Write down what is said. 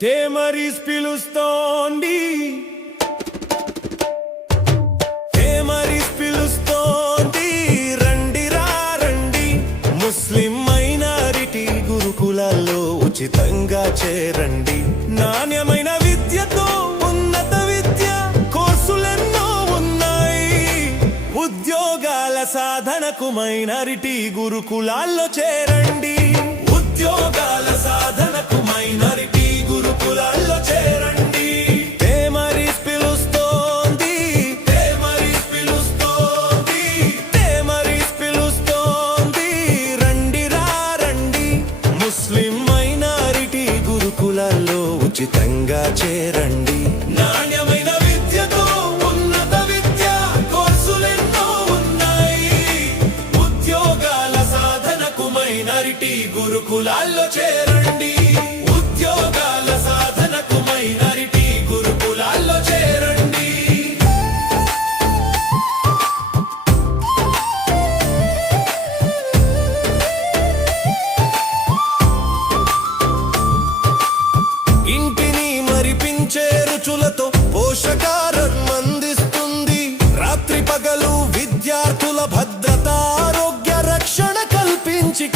టేమరీస్ పిలుస్తోంది, టేమరీస్ పిలుస్తోంది, రండి రండి. ముస్లిం మైనారిటీ గురుకులాల్లో ఉచితంగా చేరండి. నాణ్యమైన విద్యతో ఉన్నత విద్య కోర్సులెన్నో ఉన్నాయి. ఉద్యోగాల సాధనకు మైనారిటీ గురుకులాల్లో చేరండి. ఉద్యోగాల సాధనకు మైనారిటీ గురుకులాల్లో చేరండి. టేమరీస్ పిలుస్తోంది, టేమరీస్ పిలుస్తోంది, టేమరీస్ పిలుస్తోంది, రండి రండి. ముస్లిం మైనారిటీ గురుకులాల్లో ఉచితంగా చేరండి. నాణ్యమైన విద్యతో ఉన్నత విద్య కోర్సులెన్నో ఉన్నాయి. ఉద్యోగాల సాధనకు మైనారిటీ గురుకులాల్లో చేరండి. ఉద్యోగాల సాధనకు మైనారిటీ గురుకులాల్లో చేరండి. ఇంటిని మరిపించే రుచులతో పోషకాలను అందిస్తుంది. రాత్రి పగలు విద్యార్థుల భద్రత ఆరోగ్య రక్షణ కల్పించి